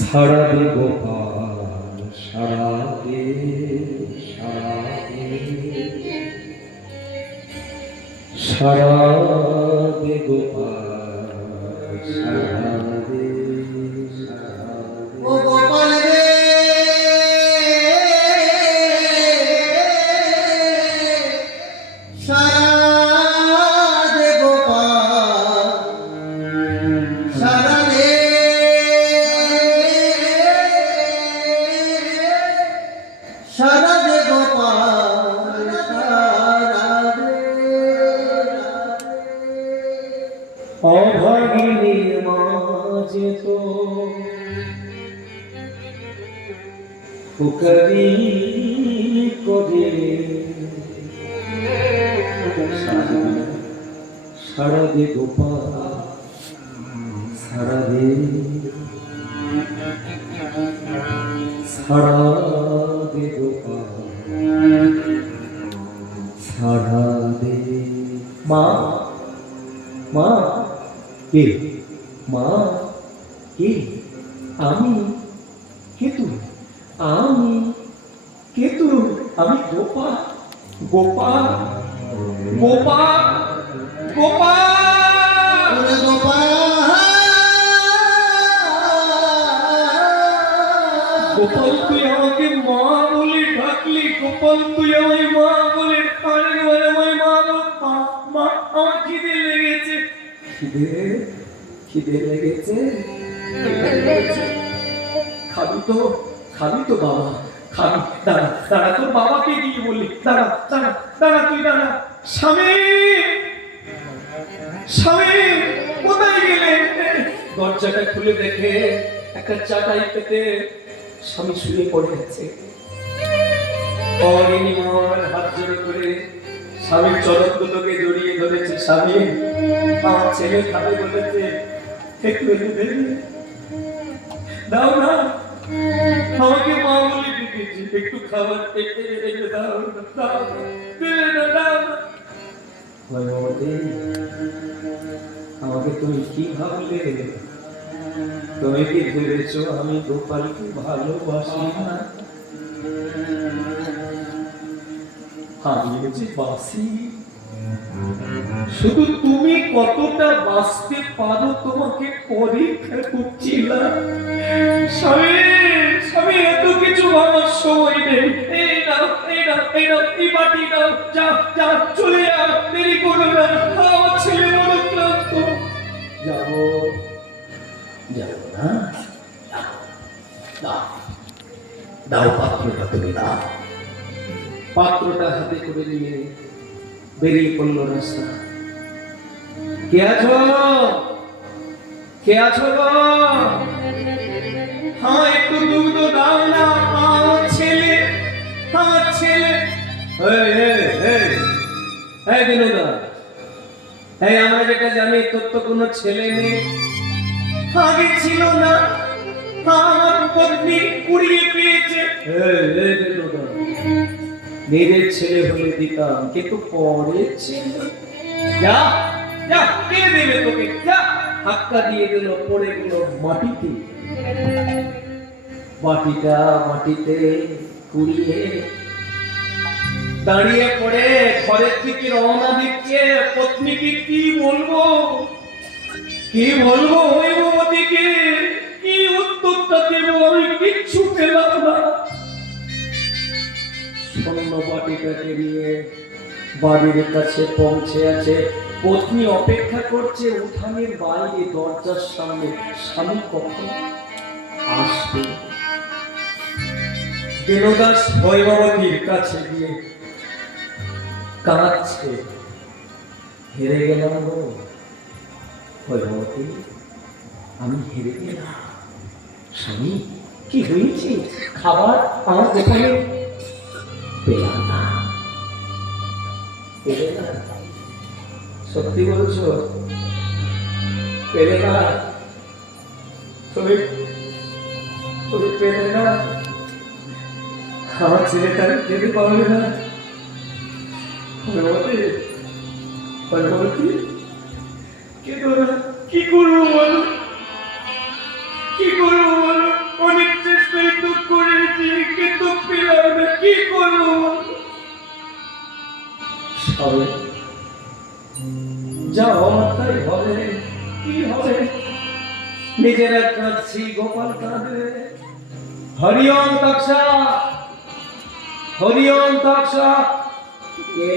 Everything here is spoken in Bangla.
সারা দে গোপাল সারা দে, সারা দে, সারা দে গোপাল সারা দে, সারা দে। ও গোপাল রে সারা দে গোপাল সারা দে, সারা দে গোপাল সারা দে। অভাগিনীর মাঝে তো ফুকরি করে সারা দে গোপাল সারা দে, সারা দে গোপাল সারা দে। মা মা কে, মা কে, আমি কে তুই, আমি কে তুই, আমি গোপাল গোপাল গোপাল গোপাল। ওরে গোপাল গোপাল তুই আমাকে মা বলে ডাকলি, গোপাল তুই আমায় মা বলে আমায় মা মা মা। আমার খিদে লেগেছে, খিদে খিদে লেগেছে, খাবি তো, খাবি তো বাবা, খাবি। দাঁড়া দাঁড়া, তোর বাবাকে গিয়ে বলি, দাঁড়া দাঁড়া দাঁড়া, তুই দাঁড়া। স্বামী স্বামী কোথায় গেলে? দরজাটা খুলে দেখে একটা চাটাই পেতে স্বামী শুয়ে পড়ে আছে। অরিনী আমার হাত জোড়ে করে স্বামীর চরণ দুটোকে জড়িয়ে ধরেছে। স্বামী আমার ছেলে খাবে বলেছে, একটু এনে দেবে, দাও না, আমাকে মা বলে ডেকেছি, একটু খাবার এনে দাও, দাও দেবে না, দাও না। ভগবতী, আমাকে তুমি কি ভাবলে? তুমি কি ভেবেছ আমি গোপালকে ভালোবাসি না? আমি যে বাসি, শুধু তুমি কতটা বাঁচতে পারো তোমাকে পরীক্ষা করছিলাম। স্বামী স্বামী, এত কিছু ভাবার সময় নেই। এই নাও এই নাও এই নাও, এই বাটি নাও, যা যা চলে যাও, দেরি করো না, আমার ছেলে বড় ক্লান্ত। যাবো যাবো না, দাও দাও পাত্রটা, তুমি দাও। পাত্রটা হাতে করে নিয়ে বেরিয়ে পড়লো রাস্তা। কে আছো, কে আছো গো? হ্যাঁ একটু দুধ দাও না, আমার ছেলে, আমার ছেলে। এই বিনোদা, এই আমরা যেটা জানি তোর তো কোনো ছেলে নেই, আগে ছিল না, আমার পত্নী কুড়িয়ে পেয়েছে। নিজের ছেলে হলে দিতাম, কিন্তু পরে ছেলে। যা যা, কে দেবে তোকে, যা। ধাক্কা দিয়ে দিল, পড়ে গেল মাটিতে। বাটিটা মাটিতে কুড়িয়ে দাঁড়িয়ে পড়ে ঘরের দিকে রওনা দিচ্ছে। পত্নীকে কি বলবো, কি বলবো হৈমবতীকে, কি উত্তরটা দেবো, আমি কিচ্ছু পেলাম না। স্বর্ণ বাটিটাকে নিয়ে বাড়ির কাছে পৌঁছে আছে। পত্নী অপেক্ষা করছে উঠানের বাইরে, দরজার সামনে, স্বামী কখন আসবে। দেবদাস হৈমবতীর কাছে গিয়ে কাঁদছে, হেরে গেলাম গো হৈমবতী, আমি হেরে গেলাম। স্বামী কি হয়েছে? খাবার আমার দোকানে পেলাম না, পেলে না? সত্যি বলছো, পেলে না? তুমি তুমি পেলে না? আমার ছেলেটা যেতে পারবে না? হৈমবতী, হৈমবতী, কেঁদো না, কি করবো বলো, কি করবো বলো? অনেক চেষ্টাই তো করেছি, কিন্তু পেলাম না। কি করবো বলো? সবে যা হওয়ার তাই হবে। কি হবে? নিজেরা কাঁদছি, গোপাল কাঁদবে। হরিওম তৎসৎ, হরিওম তৎসৎ। কে?